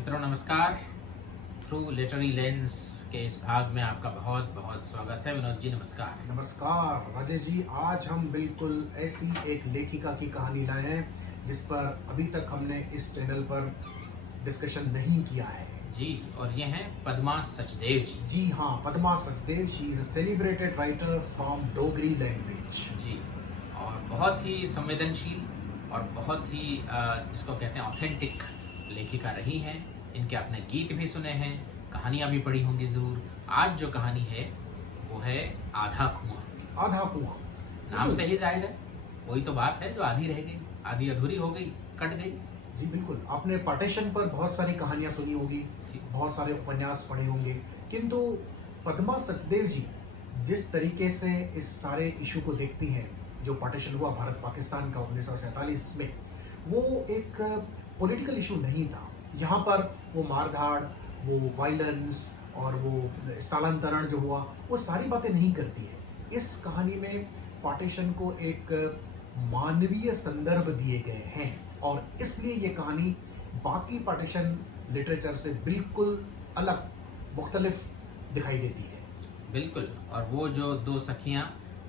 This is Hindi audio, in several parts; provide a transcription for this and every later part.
मित्रों नमस्कार। थ्रू लिटरेरी लेंस के इस भाग में आपका बहुत बहुत स्वागत है। विनोद जी नमस्कार। नमस्कार राजेश जी। आज हम बिल्कुल ऐसी एक लेखिका की कहानी लाए हैं जिस पर अभी तक हमने इस चैनल पर डिस्कशन नहीं किया है जी, और ये हैं पद्मा सचदेव जी। जी हाँ, Padma Sachdev. She is a celebrated writer from Dogri language. जी, और बहुत ही संवेदनशील और बहुत ही जिसको कहते हैं ऑथेंटिक लेखिका रही हैं। इनके अपने गीत भी सुने हैं, कहानियां भी पढ़ी होंगी जरूर। आज जो कहानी है वो है आधा कुआं। आधा कुआं नाम से ही जाहिर है, वही तो बात है जो आधी रह गई, आधी अधूरी हो गई, कट गई। जी बिल्कुल। आपने पार्टीशन पर बहुत सारी कहानियां सुनी होगी, बहुत सारे उपन्यास पढ़े होंगे, किंतु पद्मा सचदेव जी जिस तरीके से इस सारे इशू को देखती हैं, जो पार्टीशन हुआ भारत पाकिस्तान का 1947 में, वो एक पॉलिटिकल इशू नहीं था। यहाँ पर वो मारधाड़, वो वायलेंस और वो स्थलांतरण जो हुआ, वो सारी बातें नहीं करती है। इस कहानी में पार्टीशन को एक मानवीय संदर्भ दिए गए हैं और इसलिए ये कहानी बाकी पार्टीशन लिटरेचर से बिल्कुल अलग, मुख्तलिफ दिखाई देती है। बिल्कुल। और वो जो दो सखियां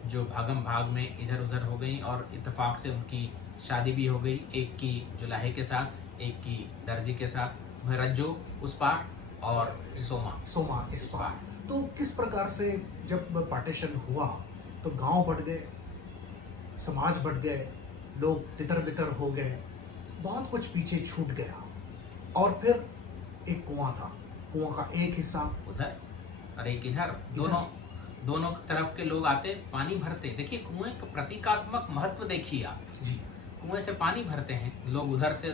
जो भागम भाग में इधर उधर हो गई और इत्तेफाक से उनकी शादी भी हो गई, एक की जुलाहे के साथ, एक की दर्जी के साथ, रज्जो उस पार और सोमा इस पार। तो किस प्रकार से जब पार्टीशन हुआ तो गांव बढ़ गए, समाज बढ़ गए, लोग तितर बितर हो गए, बहुत कुछ पीछे छूट गया। और फिर एक कुआं था, कुआं का एक हिस्सा उधर और एक इधर, दोनों तरफ के लोग आते, पानी भरते। देखिए कुएं का प्रतीकात्मक महत्व देखिए आप जी। कुएं से पानी भरते हैं लोग, उधर से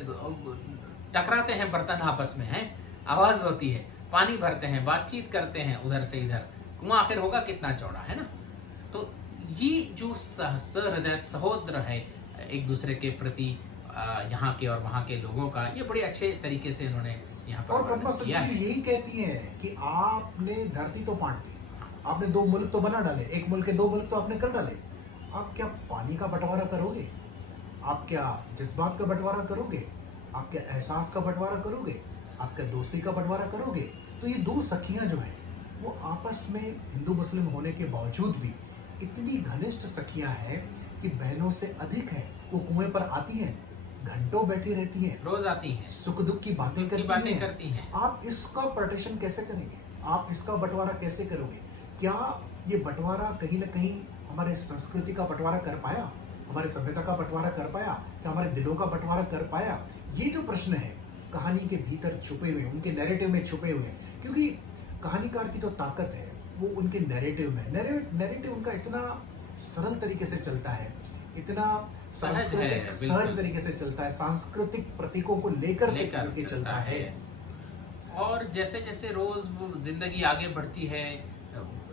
टकराते हैं बर्तन आपस में, हैं आवाज होती है, पानी भरते हैं, बातचीत करते हैं उधर से इधर। कुआं आखिर होगा कितना चौड़ा, है ना। तो ये जो सहृदय सहोदर है एक दूसरे के प्रति, यहाँ के और वहाँ के लोगों का, ये बड़े अच्छे तरीके से इन्होंने यहाँ पर और पद्मा किया है। यही कहती है कि आपने धरती तो बांट दी, आपने दो मुल्क तो बना डाले, एक मुल्क के दो मुल्क तो आपने कर डाले। आप क्या पानी का बंटवारा करोगे? आप क्या जज्बात का बंटवारा करोगे? आप क्या एहसास का बंटवारा करोगे? आप क्या दोस्ती का बंटवारा करोगे? तो ये दो सखियां जो हैं वो आपस में हिंदू मुस्लिम होने के बावजूद भी इतनी घनिष्ठ सखियां हैं कि बहनों से अधिक है। वो कुएं पर आती हैं, घंटों बैठी रहती हैं, रोज आती हैं, सुख दुख की बातें करती हैं। आप इसका पार्टीशन कैसे करेंगे? आप इसका बंटवारा कैसे करोगे? क्या ये बंटवारा कहीं ना कहीं हमारे संस्कृति का बंटवारा कर पाया, हमारे सभ्यता का बंटवारा कर पाया, क्या हमारे दिलों का बंटवारा कर पाया? ये जो प्रश्न है कहानी के भीतर छुपे हुए, उनके नैरेटिव में छुपे हुए हैं। क्योंकि कहानीकार की जो ताकत है वो उनके नैरेटिव में। नैरेटिव उनका इतना सरल तरीके से चलता है, इतना सहज तरीके से चलता है, सांस्कृतिक प्रतीकों को लेकर के चलता है। और जैसे जैसे रोज वो जिंदगी आगे बढ़ती है,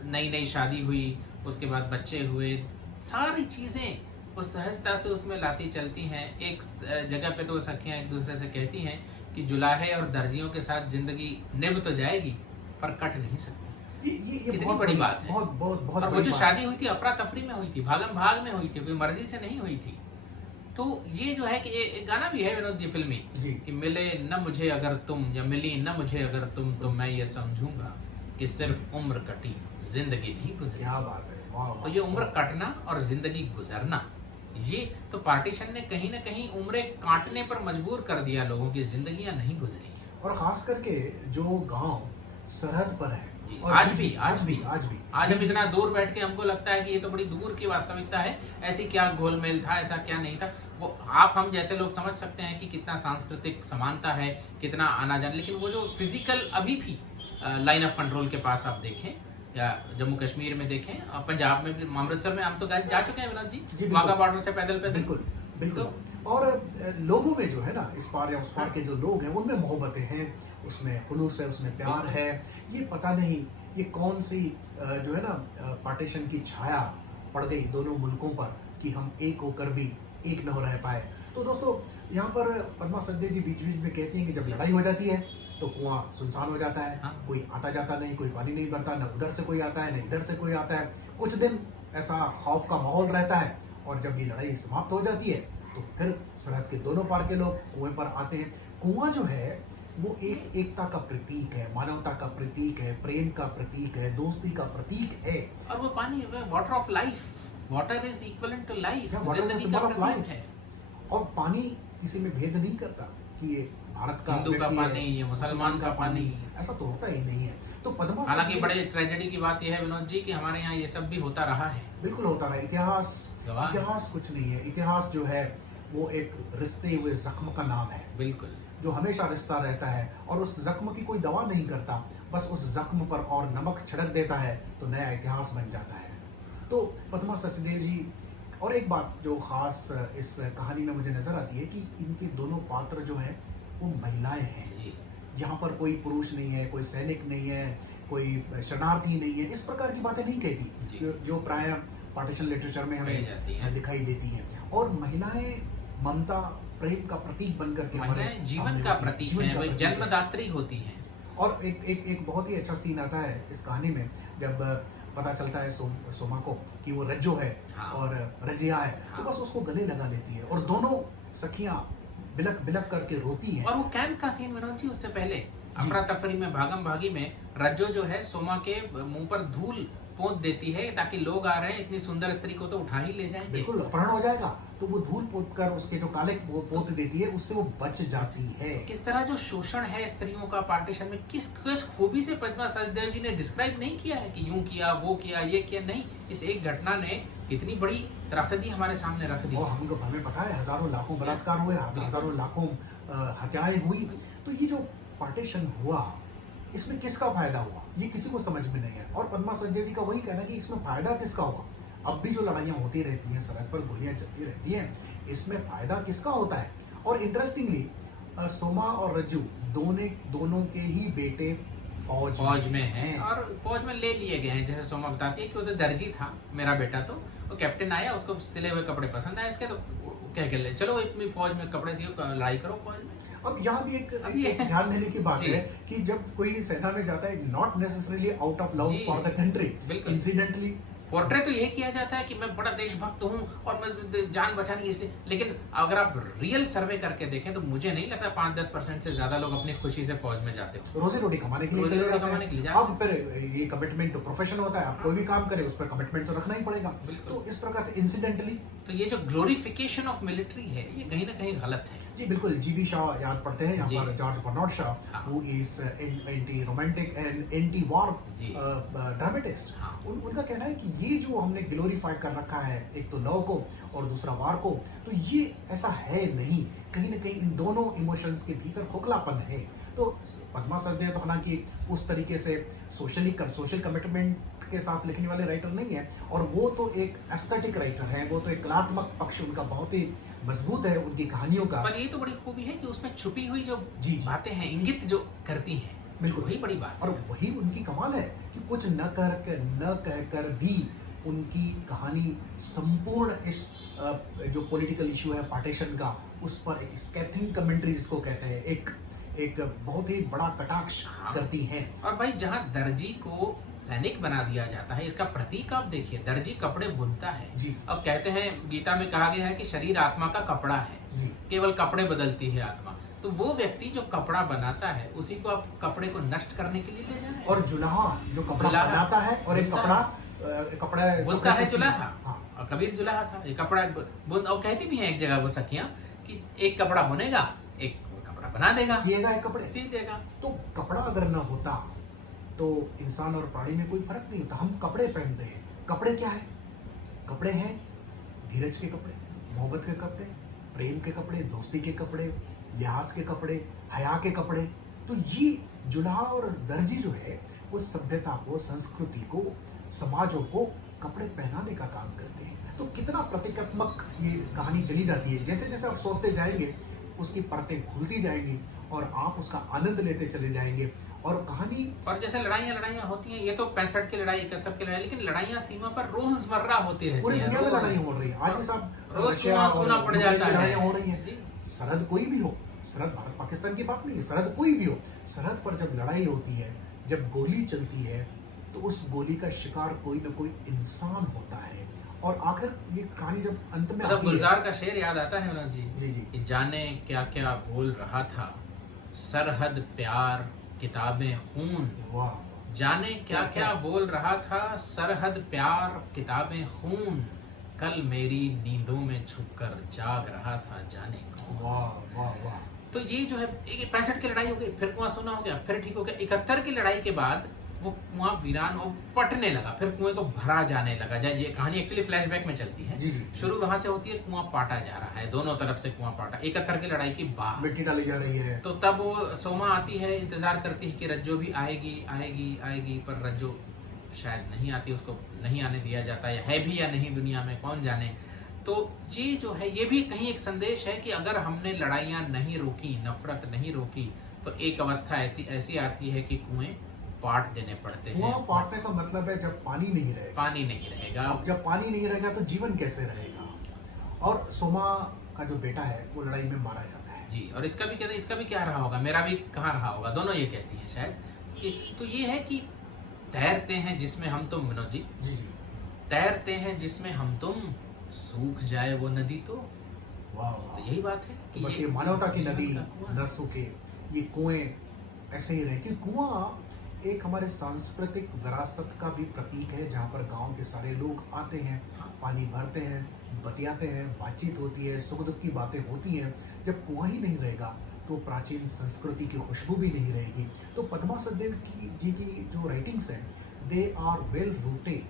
नई नई शादी हुई, उसके बाद बच्चे हुए, सारी चीजें वो सहजता से उसमें लाती चलती हैं। एक जगह पे तो सखियां एक दूसरे से कहती हैं कि जुलाहे और दर्जियों के साथ जिंदगी निभ तो जाएगी पर कट नहीं सकती। ये कितनी बड़ी बात है। बहुत और वो जो शादी हुई थी अफरा तफरी में हुई थी, भागम भाग में हुई थी, कोई मर्जी से नहीं हुई थी। तो ये जो है कि एक गाना भी है विनोद जी फिल्मी कि मिले न मुझे अगर तुम, या मिली न मुझे अगर तुम, तो मैं ये समझूंगा कि सिर्फ उम्र कटी, जिंदगी नहीं गुजरी। क्या बात है, वाह वाह। तो ये उम्र कटना और जिंदगी गुजरना, ये तो पार्टीशन ने कहीं ना कहीं उम्रें काटने पर मजबूर कर दिया, लोगों की जिंदगियां नहीं गुजरी। और खास करके जो गांव सरहद पर है, और आज भी हम इतना दूर बैठ के हमको लगता है कि ये तो बड़ी दूर की वास्तविकता है, ऐसी क्या घोलमेल था, ऐसा क्या नहीं था। वो आप हम जैसे लोग समझ सकते हैं कि कितना सांस्कृतिक समानता है, कितना आना जाना, लेकिन वो जो फिजिकल अभी भी लाइन ऑफ कंट्रोल के पास आप देखें, या जम्मू कश्मीर में देखें, पंजाब में भी, अमृतसर में हम तो जा चुके हैं विनोद जी, वाघा बॉर्डर से पैदल बिल्कुल। और लोगों में जो है ना, इस पार या उस पार के जो लोग हैं उनमें मोहब्बतें हैं, उसमें खुलूस है, उसमें प्यार है। ये पता नहीं ये कौन सी जो है ना पार्टीशन की छाया पड़ गई दोनों मुल्कों पर कि हम एक होकर भी एक न हो रह पाए। तो दोस्तों, यहाँ पर पद्मा सचदेव जी बीच बीच में कहती हैं कि जब लड़ाई हो जाती है तो कुआं सुनसान हो जाता है। कोई आता जाता नहीं, कोई पानी नहीं भरता, न उधर से कोई आता है न इधर से कोई आता है। कुछ दिन ऐसा खौफ का माहौल रहता है और जब ये लड़ाई समाप्त हो जाती है तो फिर सरहद के दोनों पार के लोग कुएं पर आते हैं। कुआं जो है वो एक एकता का प्रतीक है, मानवता का प्रतीक है, प्रेम का प्रतीक है, दोस्ती का प्रतीक है। और वो पानी water of life, water is equivalent to life, Yeah, water is a जिंदगी symbol का of प्रतीक life. है। और पानी किसी में भेद नहीं करता कि ये भारत का हिंदू का व्यक्ति पानी, है, ये मुसलमान का पानी। ऐसा तो होता ही नहीं है। तो पद्मा हालांकि सचदेव बड़े ट्रेजेडी की बात यह है विनोद जी कि हमारे यहाँ ये सब भी होता रहा है। बिल्कुल होता रहा। इतिहास गवाह है। इतिहास कुछ नहीं है। इतिहास जो है वो एक रिश्ते हुए जख्म का नाम है, बिल्कुल। जो हमेशा रिश्ता रहता है और उस जख्म की कोई दवा नहीं करता, बस उस जख्म पर और नमक छिड़क देता है तो नया इतिहास बन जाता है। तो पद्मा सचदेव जी, और एक बात जो खास इस कहानी में मुझे नजर आती है कि इनके दोनों पात्र जो हैं वो महिलाएं हैं। जी। यहाँ पर कोई पुरुष नहीं है, कोई सैनिक नहीं है, कोई शरणार्थी नहीं है, इस प्रकार की बातें नहीं कहती जी। जो प्राय पार्टीशन लिटरेचर में कही जाती हैं। हमें दिखाई देती हैं। और महिलाएं ममता, प्रेम का प्रतीक बन करके हमारे महिलाएं जीवन सामने का होती हैं, प्रतीक जीवन है, का वो प्रतीक है। जन्मदात्री होती हैं। और एक बहुत ही अच्छा सीन आता है इस कहानी में, जब पता चलता है सोमा को कि वो रज्जो है हाँ। और रजिया है, हाँ। तो बस उसको गले लगा लेती है और दोनों सखियां बिलक बिलक करके रोती हैं। और वो कैंप का सीन विनोद जी, उससे पहले अफरा तफरी में, भागम भागी में रज्जो जो है सोमा के मुंह पर धूल पोंछ देती है ताकि लोग आ रहे हैं, इतनी सुंदर स्त्री को तो उठा ही ले जाएंगे। बिल्कुल अपहरण हो जाएगा, तो वो धूल पोत कर उसके जो काले वो पोत देती है, उससे वो बच जाती है। किस तरह जो शोषण है स्त्रियों का पार्टीशन में, किस किस खूबी से पद्मा सचदेव जी ने डिस्क्राइब नहीं किया है कि यूं किया, वो किया, ये किया, नहीं। इस एक घटना ने कितनी बड़ी त्रासदी हमारे सामने रख दी। और हमको हमें पता है हजारों लाखों बलात्कार हुए, हजारों लाखों हत्याएं हुई। तो ये जो पार्टीशन हुआ, इसमें किसका फायदा हुआ, ये किसी को समझ में नहीं है। और पद्मा सचदेव जी का वही कहना कि इसमें फायदा किसका हुआ। अब भी जो लड़ाइयाँ होती रहती हैं, सड़क पर गोलियां चलती रहती हैं, इसमें फायदा किसका होता है। और इंटरेस्टिंगली सोमा और रज्जू दोनों के ही बेटे फौज में हैं और फौज में ले लिए गए हैं। जैसे सोमा बताती है कि वो तो दर्जी था मेरा बेटा, तो वो कैप्टन आया, उसको सिले हुए कपड़े पसंद आए इसके, तो कह के ले चलो इतनी फौज में कपड़े सियो, लड़ाई करो फौज में। अब यहाँ भी एक ध्यान देने की बात है कि जब कोई सेना में जाता है, not necessarily out of love for the country, incidentally portray तो ये किया जाता है कि मैं बड़ा देशभक्त हूँ और मैं जान बचाने की इसलिए, लेकिन अगर आप रियल सर्वे करके देखें तो मुझे नहीं लगता 5-10% से ज्यादा लोग अपनी खुशी से फौज में जाते हो। रोजी रोटी कमाने के लिए चले जाते हैं। अब फिर ये कमिटमेंट तो प्रोफेशन होता है, आप कोई भी काम करे उस पर कमिटमेंट तो रखना ही पड़ेगा। तो इस प्रकार से इंसिडेंटली तो ये जो ग्लोरिफिकेशन ऑफ मिलिट्री है, ये कहीं ना कहीं गलत है। जी बिल्कुल। जीबी शाह याद पड़ते हैं यहाँ पर, George Bernard Shaw, who is anti romantic and anti war dramatist. उनका कहना है कि ये जो हमने ग्लोरीफाई कर रखा है, एक तो लव को और दूसरा वार को, तो ये ऐसा है नहीं। कहीं ना कहीं इन दोनों इमोशंस के भीतर खोखलापन है। तो पद्मा सचदेव तो हालांकि उस तरीके से सोशल कमिटमेंट के साथ लिखने वाले राइटर नहीं है, और वो तो एक एस्थेटिक राइटर है, वो तो एक कलात्मक पक्ष उनका बहुत ही मजबूत है उनकी कहानियों का। पर ये तो बड़ी खूबी है कि उसमें छुपी हुई जो बातें हैं, इंगित जो करती हैं, बिल्कुल वही बड़ी बात। और वही उनकी कमाल है कि कुछ न कहकर भी उनकी कहानी संपूर्ण इस जो पॉलिटिकल इशू है पार्टीशन का, उस पर एक स्कैथिंग कमेंट्री जिसको कहते हैं, एक बहुत ही बड़ा कटाक्ष करती हैं। और भाई जहाँ दर्जी को सैनिक बना दिया जाता है, इसका प्रतीक आप देखिए, दर्जी कपड़े बुनता है जी। अब कहते हैं, गीता में कहा गया है कि शरीर आत्मा का कपड़ा है जी। केवल कपड़े बदलती है आत्मा। तो वो व्यक्ति जो कपड़ा बनाता है, उसी को आप कपड़े को नष्ट करने के लिए ले जा रहे हैं। और जुलाहा जो कपड़ा बनाता है और एक कपड़ा बुनता है, जुलाहा। और कबीर जुलाहा था, ये कपड़ा बुन। और कहती भी है एक जगह वो सखियां कि एक कपड़ा बुनेगा, एक कपड़ा बना देगा, सिएगा, एक कपड़े सी देगा। तो कपड़ा अगर न होता तो इंसान और प्राणी में कोई फर्क नहीं होता। हम कपड़े पहनते हैं। कपड़े क्या है? कपड़े हैं धीरज के कपड़े, मोहब्बत के कपड़े, प्रेम के कपड़े, दोस्ती के कपड़े, लिहाज के कपड़े, हया के कपड़े। तो ये जुलाहा और दर्जी जो है वो सभ्यता को, संस्कृति को, समाजों को कपड़े पहनाने का काम करते हैं। तो कितना प्रतीकात्मक ये कहानी चली जाती है। जैसे जैसे आप सोचते जाएंगे उसकी परतें खुलती जाएंगी और आप उसका आनंद लेते चले जाएंगे। और कहानी, और जैसे लड़ाइयाँ होती हैं, ये तो 65 की लड़ाई, 71 की लड़ाई, लेकिन लड़ाइयाँ सीमा पर रोजमर्रा होती रहती हैं। पूरी दुनिया में लड़ाई हो रही है आज भी, सब रोज सुना पड़ जाता है, लड़ाइयाँ हो रही है। सरहद कोई भी हो, सरहद भारत पाकिस्तान की बात नहीं है, सरहद कोई भी हो, सरहद पर जब लड़ाई होती है, जब गोली चलती है, तो उस गोली का शिकार कोई ना कोई इंसान होता है। और आखिर ये कहानी जब अंत में आती है, गुलजार का शेर याद आता है विनोद जी, जी जी, कि जाने क्या क्या बोल रहा था, सरहद प्यार किताबें खून, वाह, जाने क्या क्या बोल रहा था सरहद प्यार किताबें खून, कल मेरी नींदों में छुपकर जाग रहा था जाने कौन। वाह, वाह, वाह। तो ये जो है 65 की लड़ाई हो गई, फिर कुआं सोना हो गया, फिर ठीक हो गया। 71 की लड़ाई के बाद वो कुआं वीरान और पटने लगा, फिर कुएं को भरा जाने लगा। ये कहानी एक्चुअली फ्लैशबैक में चलती है। जी, जी। शुरू वहां से होती है, कुआं पाटा जा रहा है, दोनों तरफ से कुआं पाटा। 71 की लड़ाई की बात, मिट्टी डाली जा रही है। तो तब वो सोमा आती है, इंतजार करती है कि रज्जो भी आएगी आएगी आएगी, पर रज्जो शायद नहीं आती, उसको नहीं आने दिया जाता है भी या नहीं दुनिया में कौन जाने। तो ये जो है ये भी कहीं एक संदेश है कि अगर हमने लड़ाइयाँ नहीं रोकी, नफरत नहीं रोकी, तो एक अवस्था ऐसी आती है कि कुएं पाट देने पड़ते हैं। कुआं पाटने का मतलब है जब पानी नहीं रहेगा। पानी नहीं रहेगा। अब जब पानी नहीं रहेगा तो जीवन कैसे रहेगा। और सोमा का जो बेटा है वो लड़ाई में मारा जाता है। जी, और इसका भी कहते हैं इसका भी क्या रहा होगा, मेरा भी कहाँ रहा होगा, दोनों ये कहती हैं शायद कि। तो ये है कि तैरते हैं जिसमें हम तुम, विनोद जी, जी, जी। तैरते हैं जिसमें हम तुम, सूख जाए वो नदी तो। वाह, तो वाह। यही बात है तो बस ये मानवता की नदी जीवन का कुआं। न सूखे, ये कुएं ऐसे ही रहे। कि कुआं एक हमारे सांस्कृतिक विरासत का भी प्रतीक है, जहाँ पर गांव के सारे लोग आते हैं, पानी भरते हैं, बतियाते हैं, बातचीत होती है, सुख दुख की बातें होती हैं। जब कुआं ही नहीं रहेगा तो प्राचीन संस्कृति की खुशबू भी नहीं रहेगी। तो पद्मा सचदेव जी की जो राइटिंग्स हैं, they are well rooted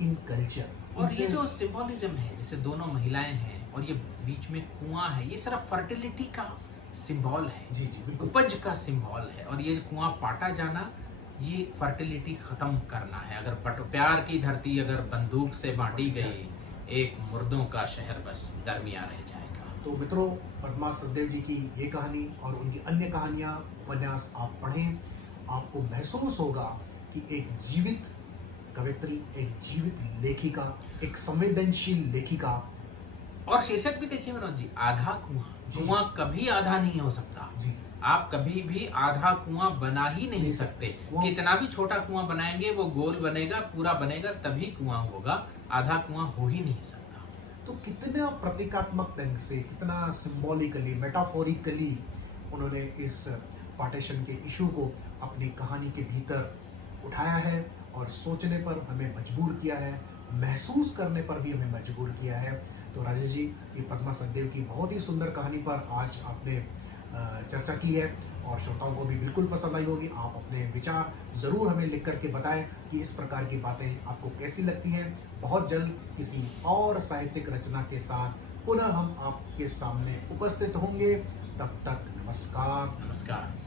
in culture. और ये जो सिंबोलिज्म है, जैसे दोनों महिलाएं हैं और ये बीच में कुआं है, ये सिर्फ फर्टिलिटी का सिंबल है, जी, जी, बिल्कुल। उपज का सिंबल है। और ये कुआं पाटा जाना, ये फर्टिलिटी खत्म करना है। अगर प्यार की धरती अगर बंदूक से बांटी गई, एक मुर्दों का शहर बस दरमिया रह जाएगा। तो मित्रों, पद्मा सचदेव जी की ये कहानी और उनकी अन्य कहानियां, उपन्यास आप पढ़ें, आपको महसूस होगा कि एक जीवित कवित्री, एक जीवित लेखिका, एक संवेदनशील लेखिका। और शीर्षक भी देखिए मनोज जी, आधा कुआं। जी। कुआं कभी आधा नहीं हो सकता। जी, आप कभी भी आधा कुआं बना ही नहीं सकते। कुआं- कितना भी छोटा कुआं बनाएंगे वो गोल बनेगा, पूरा बनेगा, तभी कुआं होगा। आधा कुआं हो ही नहीं सकता। तो कितना प्रतीकात्मक ढंग से, कितना सिंबॉलिकली, मेटाफोरिकली उन्होंने इस पार्टीशन के इशू को अपनी कहानी के भीतर उठाया है और सोचने पर हमें मजबूर किया है, महसूस करने पर भी हमें मजबूर किया है। तो राजेश जी, ये पद्मा सचदेव की बहुत ही सुंदर कहानी पर आज आपने चर्चा की है और श्रोताओं को भी बिल्कुल पसंद आई होगी। आप अपने विचार ज़रूर हमें लिख करके बताएं कि इस प्रकार की बातें आपको कैसी लगती हैं। बहुत जल्द किसी और साहित्यिक रचना के साथ पुनः हम आपके सामने उपस्थित होंगे। तब तक नमस्कार। नमस्कार।